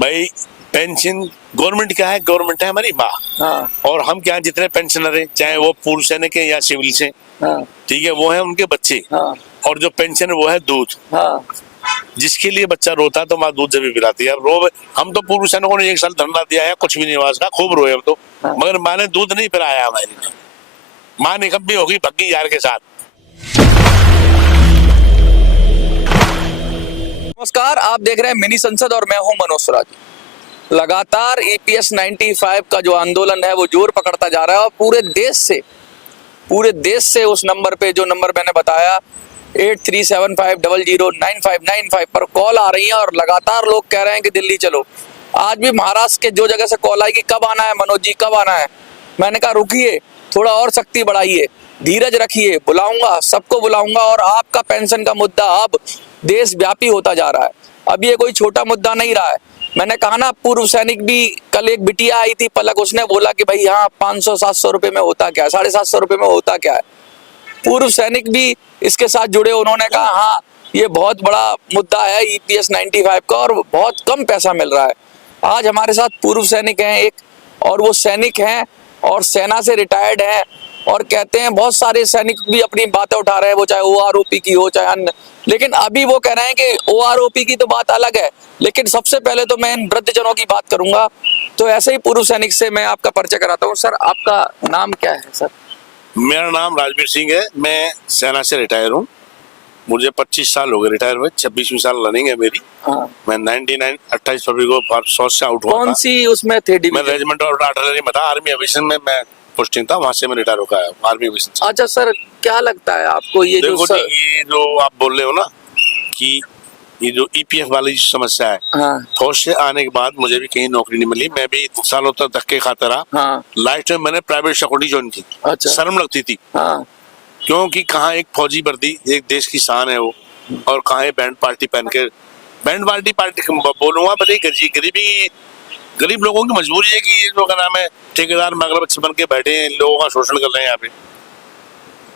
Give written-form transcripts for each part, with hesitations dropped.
भाई pension government क्या है, गवर्नमेंट है हमारी माँ। हाँ और हम क्या, जितने पेंशनर है चाहे वो पूर्व सैनिक है या सिविल से, हाँ ठीक है, वो है उनके बच्चे। हाँ और जो पेंशन है वो है दूध। हाँ जिसके लिए बच्चा रोता है तो माँ दूध जब भी पिलाती है। अब रो, हम तो पूर्व सैनिकों ने 1 साल धरना दिया है, कुछ भी नहीं हुआ उसका, खूब रोए हम तो, हाँ। मगर माँ ने दूध नहीं पिलाया हमारी ने। माँ निकम्मी होगी भग्गी यार के साथ। नमस्कार, आप देख रहे हैं मिनी संसद और मैं हूं मनोज सुराज। लगातार ईपीएस 95 का जो आंदोलन है वो जोर पकड़ता जा रहा है और पूरे देश से उस नंबर पे, जो नंबर मैंने बताया 8375009595 पर कॉल आ रही है और लगातार लोग कह रहे हैं कि दिल्ली चलो। आज भी महाराष्ट्र के जो जगह से कॉल आई कि कब आना है मनोज जी, कब आना है। मैंने कहा रुकिए, थोड़ा और शक्ति बढ़ाइए, धीरज रखिए, बुलाऊंगा, सबको बुलाऊंगा। और आपका पेंशन का मुद्दा अब देशव्यापी होता जा रहा है। अब ये कोई छोटा मुद्दा नहीं रहा है। मैंने कहा ना, पूर्व सैनिक भी, कल एक बिटिया आई थी पलक, उसने बोला कि भाई यहाँ 500-700 रुपए में होता क्या है, 750 रुपए में होता क्या है। पूर्व सैनिक भी इसके साथ जुड़े, उन्होंने कहा हाँ ये बहुत बड़ा मुद्दा है ईपीएस 95 का और बहुत कम पैसा मिल रहा है। आज हमारे साथ पूर्व सैनिक हैं एक, और वो सैनिक हैं और सेना से रिटायर्ड हैं और कहते हैं, बहुत सारे सैनिक भी अपनी बातें उठा रहे हैं, वो चाहे ओआरओपी की हो चाहे अन्य, लेकिन अभी वो कह रहे हैं कि ओआरओपी की तो बात अलग है, लेकिन सबसे पहले तो मैं इन वृद्धजनों की बात करूंगा। तो ऐसे ही पूर्व सैनिक से मैं आपका परिचय कराता हूँ। सर, आपका नाम क्या है सर? मेरा नाम राजवीर सिंह है, मैं सेना से रिटायर हूँ। मुझे 25 साल हो गए रिटायर हुए, 26वीं साल रनिंग है मेरी। हाँ। मैं 28 फरवरी को फौज से आउट हुआ कौन था। सी उसमें थे मैं डिवीजन? रेजिमेंट ऑफ आर्टिलरी में था, आर्मी एविएशन में मैं पोस्टिंग था, वहां से मैं रिटायर होकर आया आर्मी एविएशन से। अच्छा सर, क्या लगता है आपको ये जो देखो जी, ये जो आप बोल रहे हो ना कि ये जो ईपीएफ वाली समस्या है, हाँ फौज से आने के बाद मुझे भी कहीं नौकरी नहीं मिली। मैं भी सालों तक धक्के खाता रहा। हाँ लास्ट में मैंने प्राइवेट सिक्योरिटी ज्वाइन की। अच्छा। शर्म लगती थी, हाँ क्योंकि कहाँ एक फौजी वर्दी, एक देश की शान है वो, और कहाँ ये बैंड पार्टी पहन के, बैंड पार्टी बोलूंगा, पर गरीब लोगों की मजबूरी है कि ये जो क्या नाम है, ठेकेदार मगरमच्छ बन के बैठे हैं, लोगों का शोषण कर रहे हैं यहाँ पे।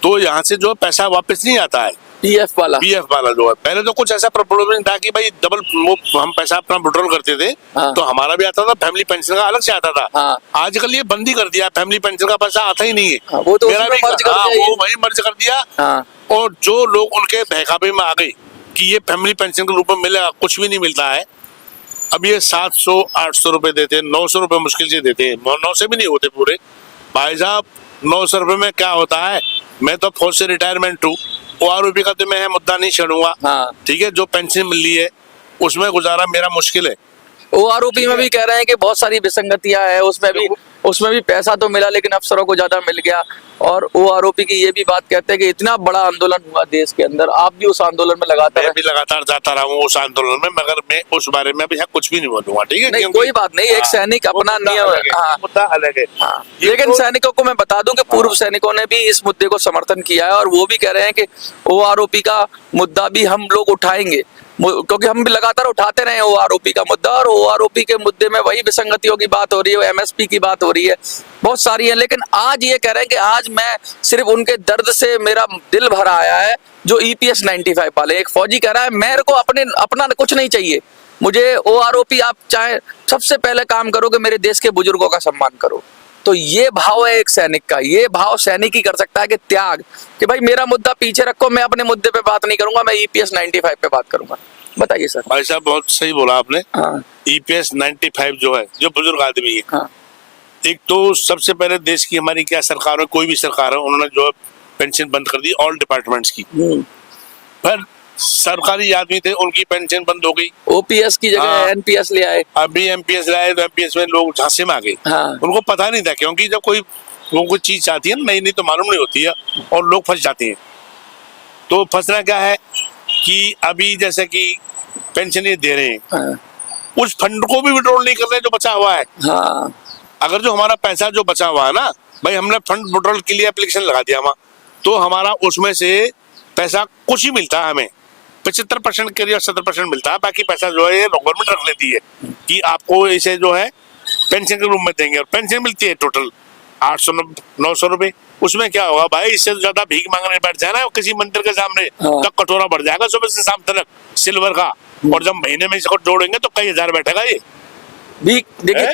तो यहाँ से जो पैसा वापस नहीं आता है। पीएफ वाला जो है, पहले तो कुछ ऐसा प्रॉब्लम था कि भाई डबल वो हम पैसा अपना विड्रॉल करते थे। हाँ। तो हमारा भी आता था, फैमिली पेंशन का अलग से आता था। हाँ। आजकल ये बंद ही कर दिया, फैमिली पेंशन का पैसा आता ही नहीं है। हाँ, वो तो मेरा उसमें भी मर्ज कर हाँ, दिया वो वही मर्ज कर दिया। हाँ और जो लोग उनके बहकावे में आ गए कि ये फैमिली पेंशन के रूप में मिलेगा, कुछ भी नहीं मिलता है। अब ये 700-800 रुपए देते हैं, 900 रुपए मुश्किल से देते हैं, 900 भी नहीं होते पूरे। भाई साहब 900 रुपए में क्या होता है? मैं तो फौज से रिटायरमेंट हूँ, ओआरओपी का तो मैं मुद्दा नहीं छेड़ूंगा। हाँ। ठीक है, जो पेंशन मिल रही है उसमें गुजारा मेरा मुश्किल है। ओआरओपी में भी कह रहे हैं कि बहुत सारी विसंगतियां हैं, उसमें भी पैसा तो मिला लेकिन अफसरों को ज्यादा मिल गया। और ओआरओपी की ये भी बात कहते हैं कि इतना बड़ा आंदोलन हुआ देश के अंदर, आप भी उस आंदोलन में लगातार मैं भी लगातार जाता रहा हूँ उस आंदोलन में, मगर मैं उस बारे में अभी कुछ भी नहीं बोलूंगा। ठीक है, नहीं, कोई बात नहीं, एक सैनिक अपना नियम है। हाँ, मुद्दा अलग है। हाँ। लेकिन सैनिकों को मैं बता दूं कि पूर्व सैनिकों ने भी इस मुद्दे को समर्थन किया है और वो भी कह रहे हैं कि ओआरओपी का मुद्दा भी हम लोग उठाएंगे, क्योंकि हम भी लगातार उठाते रहे ओआरओपी का मुद्दा। और ओआरओपी के मुद्दे में वही विसंगतियों की बात हो रही है, एमएसपी की बात हो रही है, बहुत सारी है। लेकिन आज ये कह रहे हैं कि आज मैं सिर्फ उनके दर्द से मेरा दिल भर आया है। जो ईपीएस 95 वाले, एक फौजी कह रहा है मेरे को अपना कुछ नहीं चाहिए, मुझे ओआरओपी, आप चाहे सबसे पहले काम करो कि मेरे देश के बुजुर्गों का सम्मान करो। तो ये भाव है एक सैनिक का, ये भाव सैनिक ही कर सकता है कि त्याग, कि भाई मेरा मुद्दा पीछे रखो, मैं अपने मुद्दे पे बात नहीं करूंगा, मैं ईपीएस 95 पे बात करूंगा। बताइए सर। भाई साहब बहुत सही बोला आपने। हाँ ईपीएस 95 जो है, जो बुजुर्ग आदमी है, हाँ एक तो सबसे पहले देश की हमारी क्या सरकार है, कोई भी सरकार है, उन्होंने जो पेंशन बंद कर दी ऑल डिपार्टमेंट्स की। पर सरकारी आदमी थे, उनकी पेंशन बंद हो गई, ओपीएस की जगह हाँ। एनपीएस ले आए। अभी एमपीएस लाए तो एमपीएस में लोग झांसे में आ गए। हाँ। उनको पता नहीं था, क्योंकि जब कोई चीज आती है नई नई तो मालूम नहीं होती है और लोग फंस जाते हैं। तो फंसना क्या है कि अभी जैसे कि पेंशन ये दे रहे हैं, हाँ। उस फंड को भी विड्रॉल नहीं कर रहे जो बचा हुआ है। हाँ। अगर जो हमारा पैसा जो बचा हुआ है ना भाई, हमने फंड विड्रॉल के लिए एप्लीकेशन लगा दिया वहां, तो हमारा उसमें से पैसा कुछ ही मिलता है हमें, 75% के लिए 70% मिलता है। बाकी पैसा जो है गवर्नमेंट रख लेती है कि आपको इसे जो है पेंशन के रूप में देंगे, और पेंशन मिलती है टोटल 800-900 रुपए। उसमें क्या होगा भाई, इससे ज्यादा भीख मांगने बैठ जाए ना किसी मंदिर के सामने, हाँ। तब कटोरा बढ़ जाएगा सुबह से शाम तक सिल्वर का। और जब महीने में इसको जोड़ेंगे तो कई हजार बैठेगा ये। भी देखिए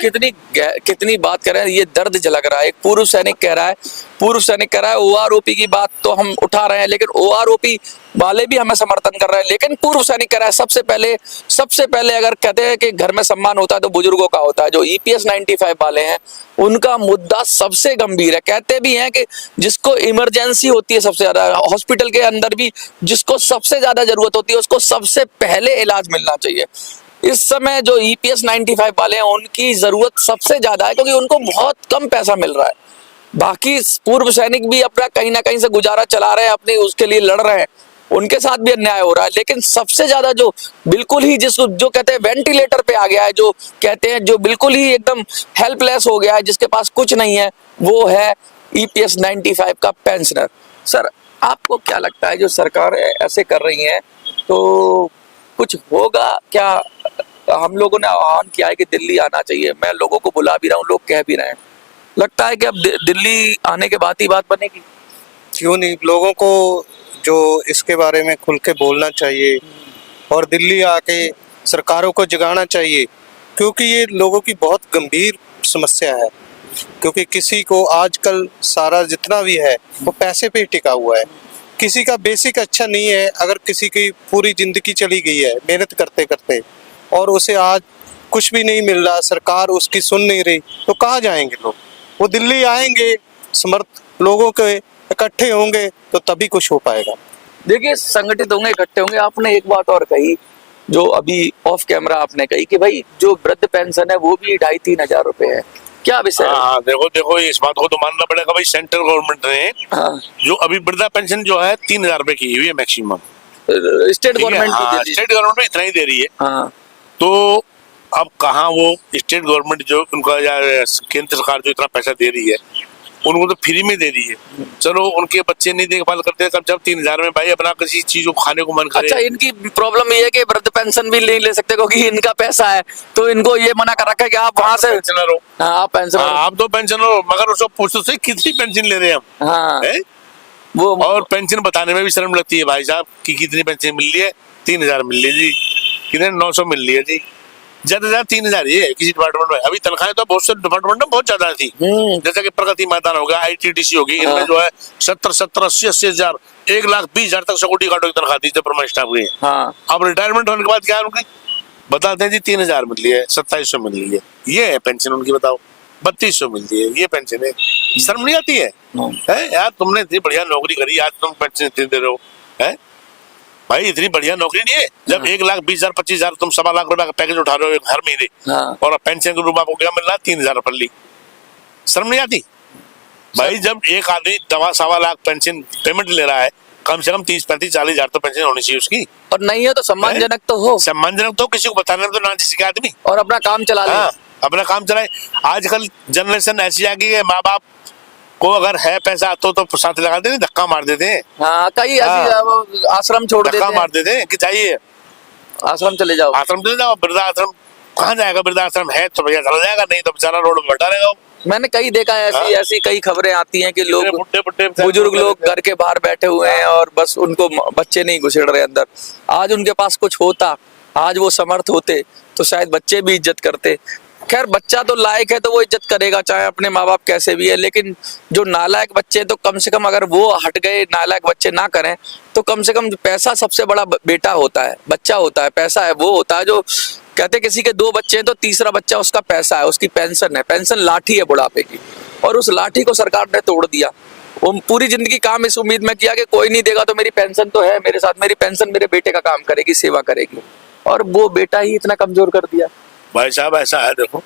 है? कितनी बात कर रहे हैं, ये दर्द झलक रहा है। एक पूर्व सैनिक कह रहा है ओआरओपी की बात तो हम उठा रहे हैं, लेकिन ओआरओपी वाले भी हमें समर्थन कर रहे हैं, लेकिन पूर्व सैनिक कह रहा है सबसे पहले अगर कहते हैं कि घर में सम्मान होता है तो बुजुर्गों का होता है। जो ईपीएस 95 वाले हैं उनका मुद्दा सबसे गंभीर है। कहते भी हैं कि जिसको इमरजेंसी होती है सबसे ज्यादा, हॉस्पिटल के अंदर भी जिसको सबसे ज्यादा जरूरत होती है उसको सबसे पहले इलाज मिलना चाहिए। इस समय जो ईपीएस 95 वाले हैं उनकी जरूरत सबसे ज्यादा है, क्योंकि उनको बहुत कम पैसा मिल रहा है। बाकी पूर्व सैनिक भी अपना कहीं ना कहीं से गुजारा चला रहे हैं, अपनी उसके लिए लड़ रहे हैं, उनके साथ भी अन्याय हो रहा है। लेकिन सबसे ज्यादा जो बिल्कुल ही जिसको जो कहते हैं वेंटिलेटर पे आ गया है, जो कहते हैं जो बिल्कुल ही एकदम हेल्पलेस हो गया है, जिसके पास कुछ नहीं है, वो है ईपीएस 95 का पेंशनर। सर आपको क्या लगता है जो सरकार ऐसे कर रही है तो कुछ होगा क्या? हम लोगों ने आह्वान किया है कि दिल्ली आना चाहिए, मैं लोगों को बुला भी रहा हूँ, लोग कह भी रहे हैं, लगता है कि अब दिल्ली आने के बाद ही बात बनेगी? क्यों नहीं, लोगों को जो इसके बारे में खुल के बोलना चाहिए और दिल्ली आके सरकारों को जगाना चाहिए, क्योंकि ये लोगों की बहुत गंभीर समस्या है। क्योंकि किसी को आजकल सारा जितना भी है वो पैसे पे टिका हुआ है, किसी का बेसिक अच्छा नहीं है। अगर किसी की पूरी जिंदगी चली गई है मेहनत करते करते और उसे आज कुछ भी नहीं मिल रहा, सरकार उसकी सुन नहीं रही, तो कहाँ जाएंगे लोग? वो दिल्ली आएंगे, समर्थ लोगों के इकट्ठे होंगे तो तभी कुछ हो पाएगा। देखिए संगठित होंगे, इकट्ठे होंगे। आपने एक बात और कही जो अभी ऑफ कैमरा आपने कही कि भाई जो वृद्ध पेंशन है वो भी 2,500-3 हजार रुपए है, क्या विषय है? हाँ देखो इस बात को तो मानना पड़ेगा भाई, सेंट्रल गवर्नमेंट ने हाँ, जो अभी वृद्धा पेंशन जो है 3,000 रुपए की हुई है maximum. State government state government इतना ही दे रही है। हाँ, तो अब कहाँ वो स्टेट गवर्नमेंट जो उनका या केंद्र सरकार जो इतना पैसा दे रही है उनको तो फ्री में दे रही है। चलो उनके बच्चे नहीं देखभाल करते तब जब 3,000 में भाई अपना किसी चीज को खाने को मन करे। अच्छा इनकी प्रॉब्लम ये है कि वृद्ध पेंशन भी नहीं ले सकते क्योंकि इनका पैसा है, तो इनको ये मना कर रखा है कि आप वहां से पेंशनर हो। हाँ आप पेंशन आप तो पेंशनर हो, मगर उसको पूछो से कितनी पेंशन ले रहे हैं हम। हाँ है? वो और पेंशन बताने में भी शर्म लगती है भाई साहब कि कितनी पेंशन मिल रही है। 3,000 मिल रही है जी, कितने 900 मिल रही है जी, ज्यादा से ज्यादा 3,000 ही है किसी डिपार्टमेंट में। अभी तनख्वाहें तो बहुत से डिपार्टमेंट में बहुत ज्यादा थी, जैसे कि प्रगति मैदान हो गया, आईटीडीसी होगी, इनमें जो है 70, 80 हजार, 1,20,000 तक सिक्योरिटी गार्ड की तनख्वाह थी परमानेंट स्टाफ की। हाँ अब रिटायरमेंट होने के बाद क्या है उनकी, बताते हैं जी 3,000 मिल रही है, 2700 मिल रही है, ये है पेंशन उनकी। बताओ 3200 मिलती है, ये पेंशन है। शर्म नहीं आती है? यार तुमने इतनी बढ़िया नौकरी करी, आज तुम पेंशन इतनी दे रहे हो? है भाई इतनी बढ़िया नौकरी नहीं है जब 1,20,000 25,000 तुम 1.25 लाख रुपए का पैकेज उठा रहे हो हर महीने, हाँ। और पेंशन के रूप आपको क्या मिल रहा है? 3,000 रुपए ली। शर्म नहीं आती भाई? जब एक आदमी 1.25 लाख पेंशन पेमेंट ले रहा है, कम से कम 30-35-40 हजार तो पेंशन होनी चाहिए उसकी। और नहीं है तो सम्मानजनक तो हो, सम्मानजनक तो किसी को बताने तो ना किसी के आदमी, और अपना काम चला ले। हाँ अपना काम चलाए। आजकल जनरेशन ऐसी आ गई है, माँ बाप को अगर है पैसा तो साथ लगा देते, धक्का मार देते हैं। हाँ कई ऐसी आश्रम छोड़ देते धक्का हैं, मार देते हैं कि चाहिए आश्रम चले जाओ। आश्रम चले जाओ। वृद्धाश्रम कहाँ जाएगा? वृद्धाश्रम है तो भैया चला जाएगा, नहीं तो बेचारा रोड में बैठा रहेगा। मैंने कई देखा है ऐसी ऐसी कई खबरें आती हैं कि लोग बुढ़े बुजुर्ग लोग घर के बाहर बैठे हुए हैं और बस उनको बच्चे नहीं घुसेड़ रहे अंदर। आज उनके पास कुछ होता, आज वो समर्थ होते तो शायद बच्चे भी इज्जत करते। खैर बच्चा तो लायक है तो वो इज्जत करेगा चाहे अपने माँ बाप कैसे भी है, लेकिन जो नालायक बच्चे तो कम से कम अगर वो हट गए, नालायक बच्चे ना करें तो कम से कम पैसा सबसे बड़ा बेटा होता है, बच्चा होता है, पैसा है वो होता है। जो कहते किसी के 2 बच्चे हैं तो तीसरा बच्चा उसका पैसा है, उसकी पेंशन है। पेंशन लाठी है बुढ़ापे की, और उस लाठी को सरकार ने तोड़ दिया। वो पूरी जिंदगी काम इस उम्मीद में किया कि कोई नहीं देगा तो मेरी पेंशन तो है मेरे साथ, मेरी पेंशन मेरे बेटे का काम करेगी, सेवा करेगी, और वो बेटा ही इतना कमजोर कर दिया। भाई साहब ऐसा है, देखो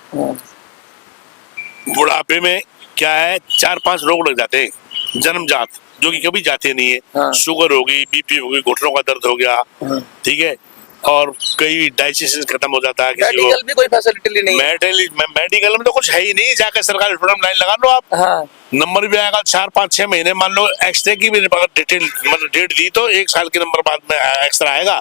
बुढ़ापे में क्या है, 4-5 रोग लग जाते हैं जन्मजात, जो कि कभी जाते नहीं है। हाँ। शुगर होगी, बीपी होगी, घुटनों का दर्द हो गया, ठीक है, और कई डाइजेशन खत्म हो जाता है किसी मेडिकल भी कोई फैसिलिटी नहीं है। मेडिकल में तो कुछ है ही नहीं, जाकर सरकारी हॉस्पिटल में लाइन लगा लो आप। हाँ। नंबर भी आएगा 4-5-6 महीने, मान लो एक्सरे की भी डिटेल मतलब डेट दी तो 1 साल के नंबर बाद में एक्सरा आएगा।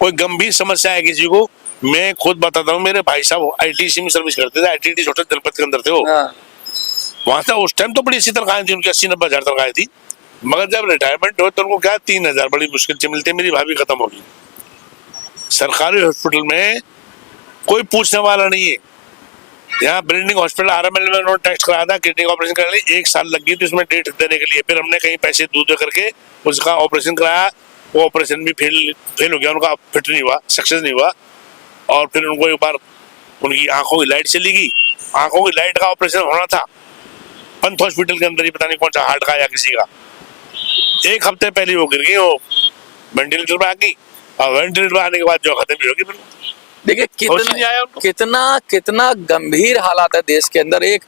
कोई गंभीर समस्या है किसी को, मैं खुद बताता हूँ, मेरे भाई साहब आईटीसी में सर्विस करते थे, आईटीसी छोटे जनपद के अंदर थे वो। हाँ। वहां से उस टाइम तो बड़ी अच्छी तनख्वाहें थी उनकी, 80-90 हजार तनख्वाहें थी, मगर जब रिटायरमेंट हो तो उनको क्या 3,000 बड़ी मुश्किल से मिलते। मेरी भाभी खत्म होगी, सरकारी हॉस्पिटल में कोई पूछने वाला नहीं है। यहाँ ब्रीडिंग हॉस्पिटल RML में उन्होंने टेस्ट कराया था, किडनी का ऑपरेशन कराने के लिए 1 साल लग गई थी उसमें डेट देने के लिए। फिर हमने कहीं पैसे दूध करके उसका ऑपरेशन कराया, वो ऑपरेशन भी फेल हो गया, उनका फिट नहीं हुआ, सक्सेस नहीं हुआ। और फिर उनको एक बार उनकी आंखों की लाइट चली गई, आंखों की लाइट का ऑपरेशन होना था पंत हॉस्पिटल के अंदर ही, पता नहीं कौन सा हार्ट का या किसी का। 1 हफ्ते पहले वो गिर गई, वो वेंटिलेटर पे आ गई, और वेंटिलेटर पे आने के बाद जो खत्म भी होगी। फिर देखिए कितना गंभीर हालात है देश के अंदर। एक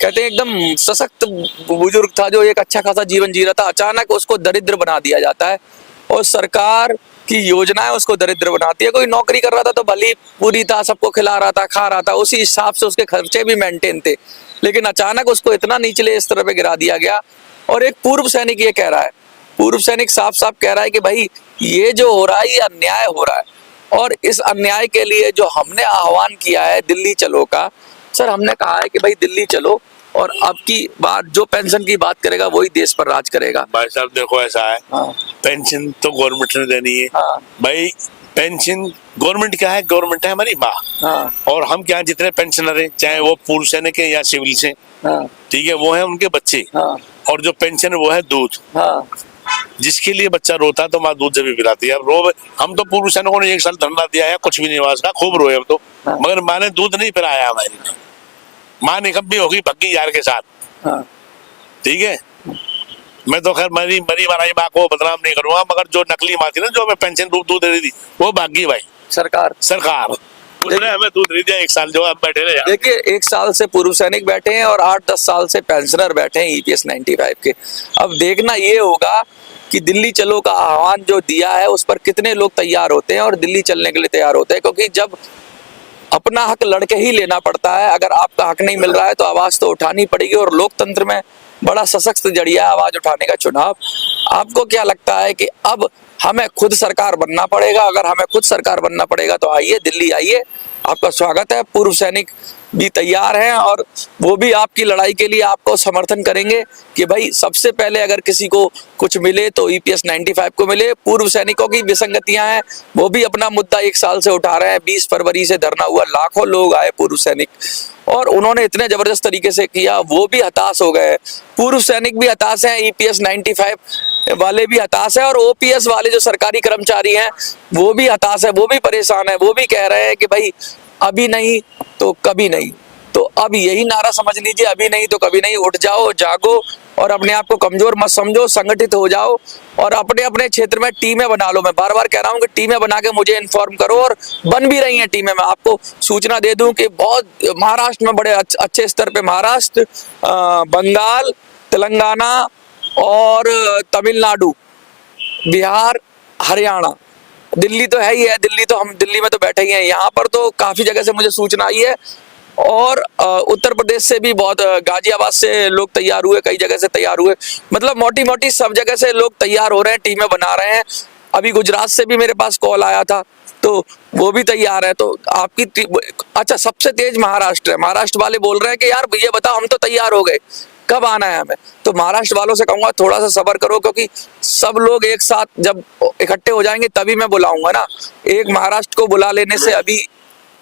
कहते हैं एकदम सशक्त बुजुर्ग था जो एक अच्छा खासा जीवन जी रहा था, अचानक उसको दरिद्र बना दिया जाता है और सरकार की योजनाएं उसको दरिद्र बनाती है। कोई नौकरी कर रहा था तो भली पूरी था, सबको खिला रहा था, खा रहा था, उसी हिसाब से उसके खर्चे भी मेंटेन थे, लेकिन अचानक उसको इतना निचले स्तर पे गिरा दिया गया। और एक पूर्व सैनिक ये कह रहा है, पूर्व सैनिक साफ साफ कह रहा है कि भाई ये जो हो रहा है ये अन्याय हो रहा है, और इस अन्याय के लिए जो हमने आह्वान किया है दिल्ली चलो का, सर हमने कहा है कि भाई दिल्ली चलो और अब की बार जो पेंशन की बात करेगा वही देश पर राज करेगा। भाई साहब देखो ऐसा है, हाँ। पेंशन तो गवर्नमेंट ने देनी है। हाँ। भाई पेंशन गवर्नमेंट क्या है, गवर्नमेंट है हमारी माँ। हाँ। और हम क्या जितने पेंशनर हैं, चाहे वो पूर्व सैनिक है या सिविल से, हाँ। ठीक है, वो है उनके बच्चे। हाँ। और जो पेंशन है वो है दूध। हाँ। जिसके लिए बच्चा रोता है तो माँ दूध से भी पिलाती है। हम तो पूर्व सैनिकों ने 1 साल धरना दिया है, कुछ भी नहीं हुआ उसका, खूब रोए हम तो। हाँ। मगर माँ ने दूध नहीं पिलाया हमारी, माँ निकम्मी होगी भग्गी यार के साथ। हाँ। ठीक है, मैं तो खैर मरी मराई माँ को बदनाम नहीं करूंगा, मगर जो नकली माँ थी ना जो हमें पेंशन दूध दे रही थी, वो भागी भाई सरकार उसने हमें दूध नहीं दिया 1 साल जो हम बैठे रहे। देखिए 1 साल से पूर्व सैनिक बैठे हैं और 8-10 साल से पेंशनर बैठे हैं EPS 95 के। अब देखना ये होगा कि दिल्ली चलो का आह्वान जो दिया है उस पर कितने लोग तैयार होते हैं और दिल्ली चलने के लिए तैयार होते हैं, क्योंकि जब अपना हक लड़के ही लेना पड़ता है, अगर आपका हक नहीं मिल रहा है तो आवाज तो उठानी पड़ेगी। और लोकतंत्र में बड़ा सशक्त जरिया है आवाज उठाने का चुनाव। आपको क्या लगता है कि अब हमें खुद सरकार बनना पड़ेगा? अगर हमें खुद सरकार बनना पड़ेगा तो आइए, दिल्ली आइए, आपका स्वागत है। पूर्व सैनिक भी तैयार हैं और वो भी आपकी लड़ाई के लिए आपको समर्थन करेंगे कि भाई सबसे पहले अगर किसी को कुछ मिले तो EPS 95 को मिले। पूर्व सैनिकों की विसंगतियां हैं, वो भी अपना मुद्दा 1 साल से उठा रहे हैं। 20 फरवरी से धरना हुआ, लाखों लोग आए पूर्व सैनिक, और उन्होंने इतने जबरदस्त तरीके से किया, वो भी हताश हो गए। पूर्व सैनिक भी हताश हैं, EPS 95 वाले भी हताश है, और OPS वाले जो सरकारी कर्मचारी हैं वो भी हताश है, वो भी परेशान है। वो भी कह रहे हैं कि भाई अभी नहीं तो कभी नहीं। तो अब यही नारा समझ लीजिए, अभी नहीं तो कभी नहीं। उठ जाओ, जागो और अपने आप को कमजोर मत समझो, संगठित हो जाओ और अपने अपने क्षेत्र में टीमें बना लो। मैं बार बार कह रहा हूँ कि टीमें बना के मुझे इन्फॉर्म करो, और बन भी रही हैं टीमें। मैं आपको सूचना दे दूं कि बहुत महाराष्ट्र में बड़े अच्छे स्तर पे, महाराष्ट्र, बंगाल, तेलंगाना और तमिलनाडु, बिहार, हरियाणा, दिल्ली तो है ही है, दिल्ली में तो बैठे ही हैं। यहाँ पर तो काफी जगह से मुझे सूचना आई है, और उत्तर प्रदेश से भी बहुत, गाजियाबाद से लोग तैयार हुए, कई जगह से तैयार हुए। मतलब मोटी मोटी सब जगह से लोग तैयार हो रहे हैं, टीमें बना रहे हैं। अभी गुजरात से भी मेरे पास कॉल आया था तो वो भी तैयार है। तो आपकी अच्छा, सबसे तेज महाराष्ट्र है। महाराष्ट्र वाले बोल रहे हैं कि यार ये बताओ, हम तो तैयार हो गए, कब आना है हमें? तो महाराष्ट्र वालों से कहूंगा थोड़ा सा सब्र करो, क्योंकि सब लोग एक साथ जब इकट्ठे हो जाएंगे तभी मैं बुलाऊंगा ना। एक महाराष्ट्र को बुला लेने से अभी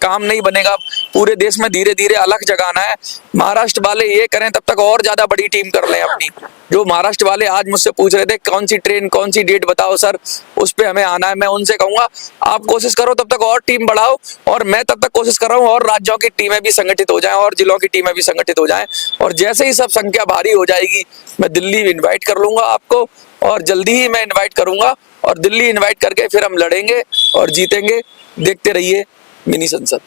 काम नहीं बनेगा। पूरे देश में धीरे धीरे अलग जगाना है। महाराष्ट्र वाले ये करें तब तक और ज्यादा बड़ी टीम कर लें अपनी। जो महाराष्ट्र वाले आज मुझसे पूछ रहे थे कौन सी ट्रेन, कौन सी डेट बताओ सर, उस पे हमें आना है, मैं उनसे कहूंगा आप कोशिश करो तब तक और टीम बढ़ाओ, और मैं तब तक कोशिश कर रहा हूँ और राज्यों की टीमें भी संगठित हो जाएं और जिलों की टीमें भी संगठित हो जाएं। और जैसे ही सब संख्या भारी हो जाएगी मैं दिल्ली इन्वाइट कर लूंगा आपको, और जल्दी ही मैं इन्वाइट करूंगा, और दिल्ली इन्वाइट करके फिर हम लड़ेंगे और जीतेंगे। देखते रहिए मिनी संसद।